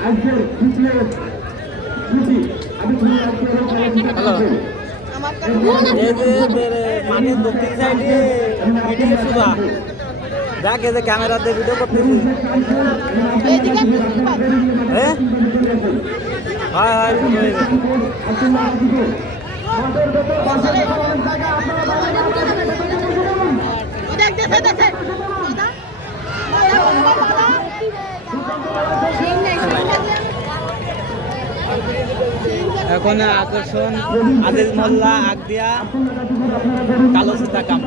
আজকে দ্বিতীয় ছুটি আমি তুমি আজকে হলো মাটির দক্ষিণ সাইডে মিটিং শুধু ভিডিও করতেছি হ্যাঁ হ্যাঁ দেখতে এখন আকর্ষণ আদেশ মোল্লা আগদিয়া কালো সুতা কাম